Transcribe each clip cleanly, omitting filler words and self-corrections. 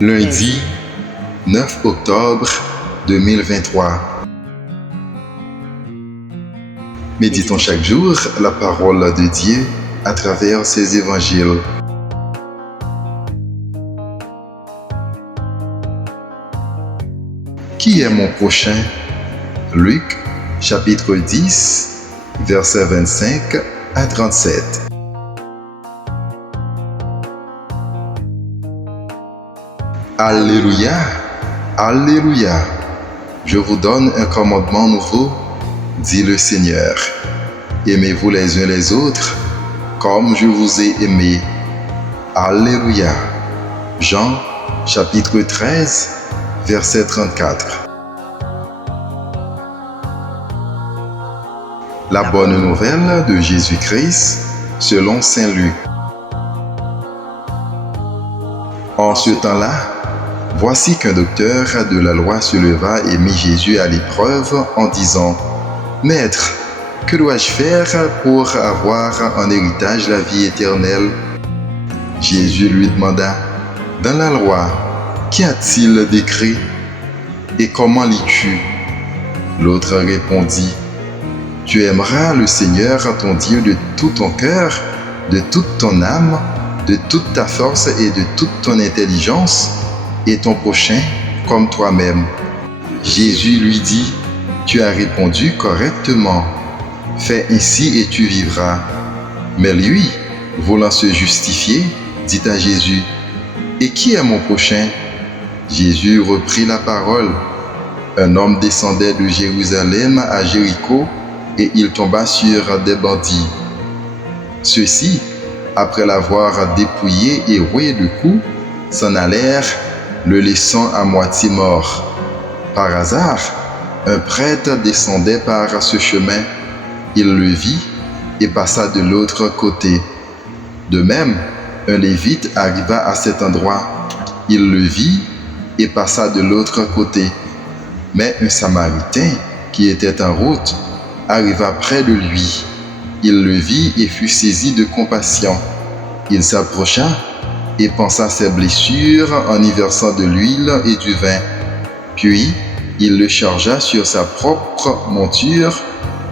Lundi 9 octobre 2023. Méditons chaque jour la parole de Dieu à travers ses évangiles. Qui est mon prochain? Luc, chapitre 10, versets 25 à 37. Alléluia, Alléluia. Je vous donne un commandement nouveau, dit le Seigneur. Aimez-vous les uns les autres, comme je vous ai aimé. Alléluia. Jean, chapitre 13, verset 34. La bonne nouvelle de Jésus-Christ selon Saint Luc. En ce temps-là, voici qu'un docteur de la loi se leva et mit Jésus à l'épreuve en disant : « Maître, que dois-je faire pour avoir en héritage la vie éternelle ?» Jésus lui demanda : « Dans la loi, qu'y a-t-il d'écrit et comment lis-tu » L'autre répondit : « Tu aimeras le Seigneur ton Dieu de tout ton cœur, de toute ton âme, de toute ta force et de toute ton intelligence, et ton prochain comme toi-même. » Jésus lui dit : « Tu as répondu correctement. Fais ainsi et tu vivras. » Mais lui, voulant se justifier, dit à Jésus : « Et qui est mon prochain ?» Jésus reprit la parole. Un homme descendait de Jérusalem à Jéricho, et il tomba sur des bandits. Ceux-ci, après l'avoir dépouillé et roué de coups, s'en allèrent, le laissant à moitié mort. Par hasard, un prêtre descendait par ce chemin. Il le vit et passa de l'autre côté. De même, un lévite arriva à cet endroit. Il le vit et passa de l'autre côté. Mais un samaritain, qui était en route, arriva près de lui. Il le vit et fut saisi de compassion. Il s'approcha et pansa ses blessures en y versant de l'huile et du vin. Puis, il le chargea sur sa propre monture,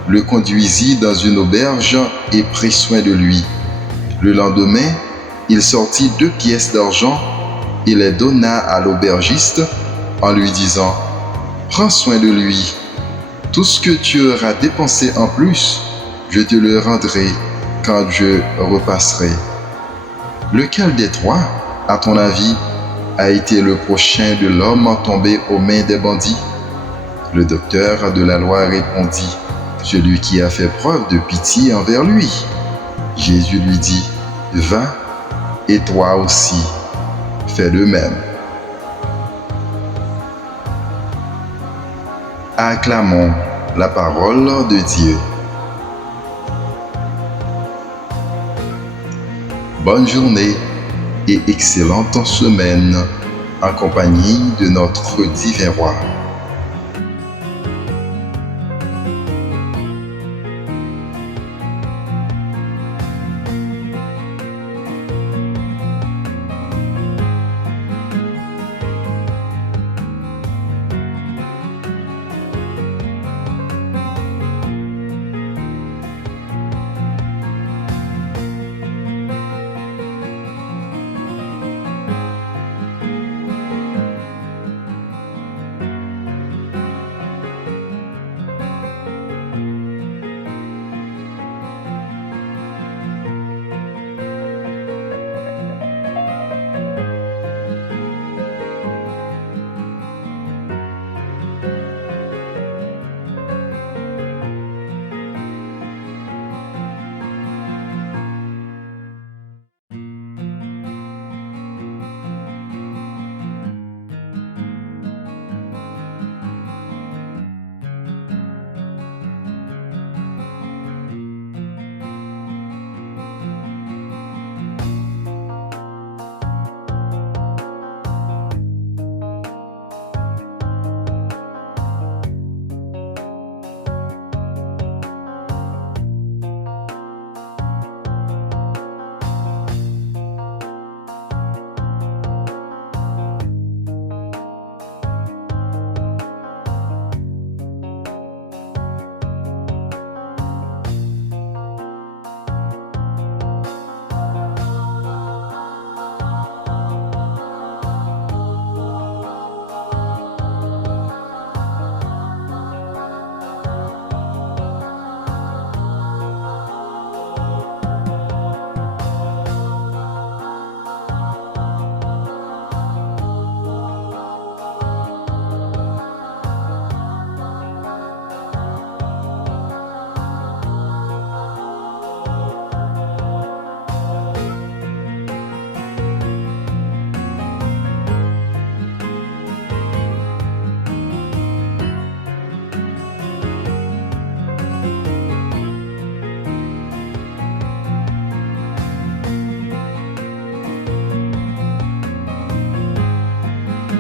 le conduisit dans une auberge et prit soin de lui. Le lendemain, il sortit 2 pièces d'argent et les donna à l'aubergiste en lui disant : « Prends soin de lui. Tout ce que tu auras dépensé en plus, je te le rendrai quand je repasserai. » Lequel des trois, à ton avis, a été le prochain de l'homme tombé aux mains des bandits ? Le docteur de la loi répondit : « Celui qui a fait preuve de pitié envers lui. » Jésus lui dit : « Va, et toi aussi, fais de même. » Acclamons la parole de Dieu. Bonne journée et excellente semaine en compagnie de notre divin roi.